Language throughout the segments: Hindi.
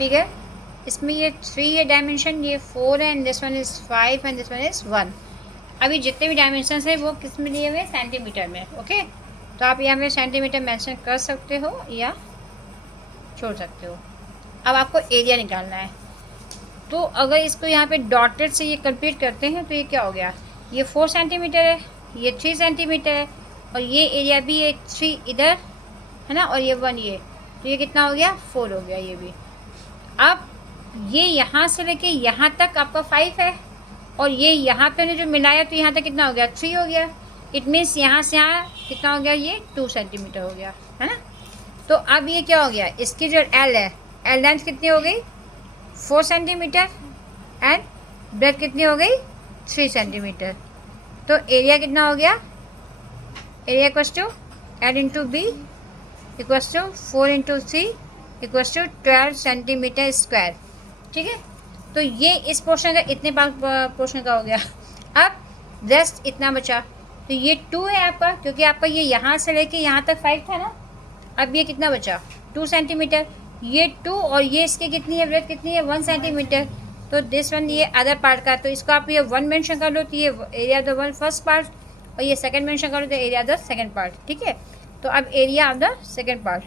फिगर, इसमें ये 3 है डायमेंशन, ये 4 है, and this one is 5 and this one is 1। अभी जितने भी डायमेंशन है वो किस में दिए हुए हैं, सेंटीमीटर में। ओके, तो आप यहाँ पे सेंटीमीटर मेंशन कर सकते हो या छोड़ सकते हो। अब आपको एरिया निकालना है, तो अगर इसको यहाँ पे डॉटेड से ये कंप्लीट करते हैं तो ये क्या हो गया, ये 4 सेंटीमीटर है, ये 3 सेंटीमीटर है, और ये एरिया भी है 3 इधर है ना, और ये 1 ये, तो ये कितना हो गया, 4 हो गया ये भी। अब ये यहाँ से लेके यहाँ तक आपका 5 है, और ये यहाँ पे ने जो मिलाया तो यहाँ तक कितना हो गया, 3 हो गया। इट मीन्स यहाँ से यहाँ कितना हो गया, ये 2 सेंटीमीटर हो गया है ना। तो अब ये क्या हो गया, इसकी जो एल है, एल लेंथ कितनी हो गई, 4 सेंटीमीटर, एंड ब्रेथ कितनी हो गई, 3 सेंटीमीटर। तो एरिया कितना हो गया, area equals to L into B equals to 4 into 3 equals to 12 centimetre square. ठीक है, तो ये इस पोर्शन का इतने पोर्शन का हो गया। अब रेस्ट इतना बचा, तो ये 2 है आपका, क्योंकि आपका ये यहाँ से लेके यहाँ तक 5 था ना। अब ये कितना बचा, 2 सेंटीमीटर, ये 2, और ये इसकी कितनी है, ब्रेथ कितनी है, 1 सेंटीमीटर। तो दिस वन ये अदर पार्ट का, तो इसको आप ये 1 मेंशन कर लो, तो ये एरिया द 1 फर्स्ट पार्ट, और ये 2nd मेंशन कर लो तो एरिया द 2nd पार्ट। ठीक है, तो अब area of the 2nd part,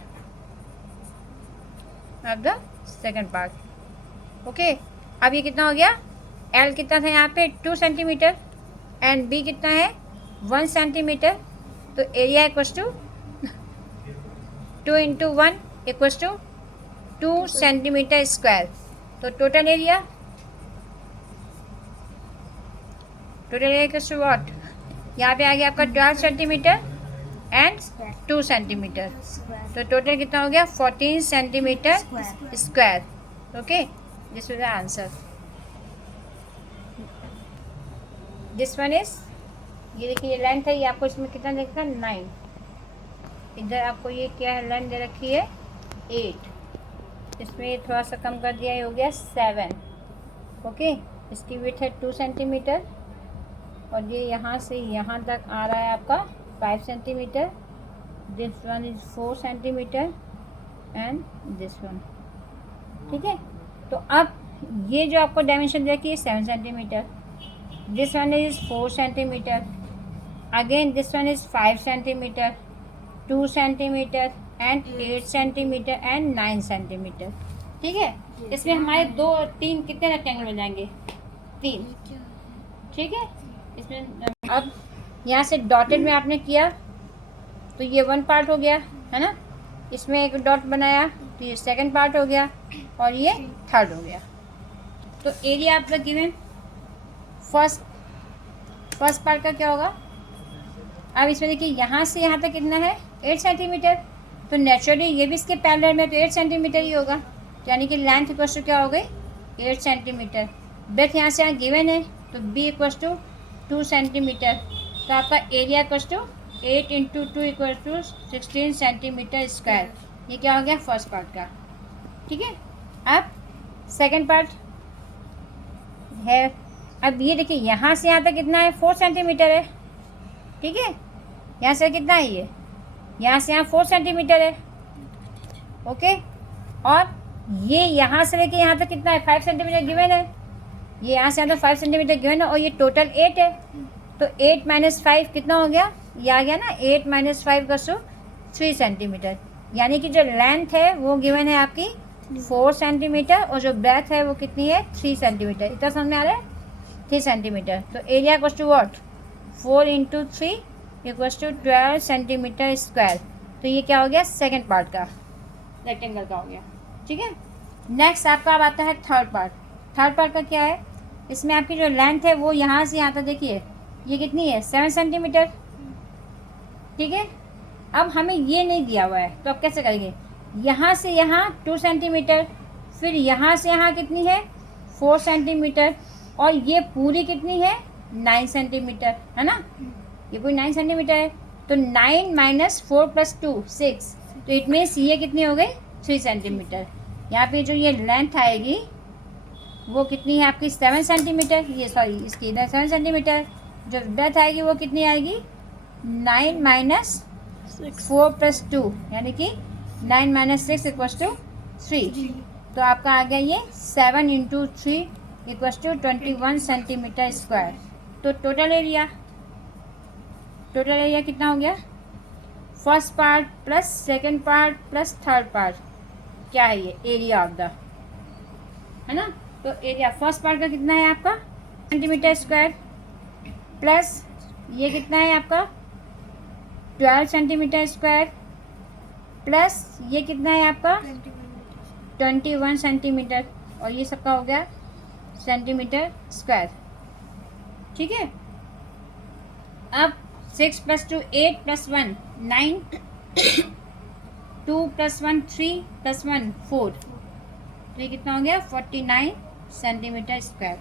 of the 2nd part. Okay, अब ये कितना हो गया, एल कितना था यहाँ पे 2 सेंटीमीटर, एंड बी कितना है 1 सेंटीमीटर। तो area equals to 2 into 1 equals to 2 centimetre square. तो total area equals to what, यहाँ पे आ गया आपका 12 सेंटीमीटर एंड 2 सेंटीमीटर। तो टोटल कितना हो गया, 14 centimetre square. Okay, this is the answer. This one is, ये देखिए ये लेंथ है, ये आपको इसमें कितना देखा 9, इधर आपको ये क्या है लेंथ दे रखी है 8, इसमें ये थोड़ा सा कम कर दिया, ये हो गया 7। ओके, इसकी विड्थ है 2 सेंटीमीटर, और ये यहाँ से यहाँ तक आ रहा है आपका 5 centimetre. This one is 4 centimetre and this one. ठीक है, तो अब ये जो आपको डायमेंशन देखिए है 7 centimetre, this one is 4 centimetre, again this one is 5 centimetre, 2 centimetre and 8 centimetre and 9 centimetre. ठीक है, इसमें हमारे 2-3 कितने रेक्टेंगल बन जाएंगे, 3। ठीक है, इसमें अब यहाँ से डॉटेड में आपने किया तो ये 1 पार्ट हो गया है ना, इसमें एक डॉट बनाया तो ये 2nd पार्ट हो गया, और ये 3rd हो गया। तो एरिया आपका गिवन फर्स्ट पार्ट का क्या होगा। अब इसमें देखिए यहाँ से यहाँ तक कितना है 8 सेंटीमीटर, तो नेचुरली ये भी इसके पैरेलल में तो 8 सेंटीमीटर ही होगा, यानी कि लेंथ इक्वल्स टू क्या हो गई 8 सेंटीमीटर। ब्रेथ यहाँ से यहाँ गिवन है, तो बी इक्वल्स टू 2 सेंटीमीटर। तो आपका area equals to 8 into 2 equals to 16 centimetre square. ये क्या हो गया फर्स्ट पार्ट का। ठीक है, अब 2nd पार्ट है। अब ये देखिए यहाँ से यहाँ तक कितना है 4 सेंटीमीटर है। ठीक है, यहाँ से कितना है ये, यहाँ से यहाँ 4 सेंटीमीटर है। ओके, और ये यहाँ से लेके यहाँ तक कितना है 5 सेंटीमीटर गिवन है, ये यहाँ से यहाँ तक 5 सेंटीमीटर गिवन है, और ये टोटल 8 है। तो 8 माइनस 5 कितना हो गया, ये आ गया ना 8 माइनस 5 का 3 सेंटीमीटर, यानी कि जो लेंथ है वो गिवन है आपकी 4 सेंटीमीटर, और जो ब्रेथ है वो कितनी है 3 सेंटीमीटर। इतना समझ में आ रहा है, 3 सेंटीमीटर। तो area equals to what, 4 into 3 equals to 12 centimetre square. तो ये क्या हो गया 2nd पार्ट का रेक्टेंगल का हो गया। ठीक है, नेक्स्ट आपका अब आता है 3rd पार्ट। 3rd पार्ट का क्या है, इसमें आपकी जो लेंथ है वो यहाँ से यहाँ तक देखिए ये कितनी है 7 सेंटीमीटर। ठीक है, अब हमें ये नहीं दिया हुआ है तो अब कैसे करेंगे, यहाँ से यहाँ 2 सेंटीमीटर, फिर यहाँ से यहाँ कितनी है 4 सेंटीमीटर, और ये पूरी कितनी है 9 सेंटीमीटर है ना, ये पूरी 9 सेंटीमीटर है। तो 9 माइनस 4 प्लस 2 6, तो इट मीन्स ये कितनी हो गई 3 सेंटीमीटर। यहाँ पे जो ये लेंथ आएगी वो कितनी है आपकी 7 सेंटीमीटर, ये सॉरी इसकी इधर 7 सेंटीमीटर। जो ब्रेथ आएगी वो कितनी आएगी 9 माइनस 4 प्लस 2, यानी कि 9 माइनस 6 इक्वल्स टू 3। तो आपका आ गया ये 7 into 3 equals to 21 centimetre square. तो टोटल एरिया कितना हो गया? First part plus second part plus third part, क्या है ये? एरिया ऑफ द, है ना। तो एरिया फर्स्ट पार्ट का कितना है आपका? सेंटीमीटर स्क्वायर, प्लस ये कितना है आपका? 12 सेंटीमीटर स्क्वायर, प्लस ये कितना है आपका? 21 सेंटीमीटर, और ये सबका हो गया सेंटीमीटर स्क्वायर। ठीक है। अब 6 + 2 8 + 1 9 2 + 1 3 + 1 4, तो ये कितना हो गया? 49 सेंटीमीटर स्क्वायर।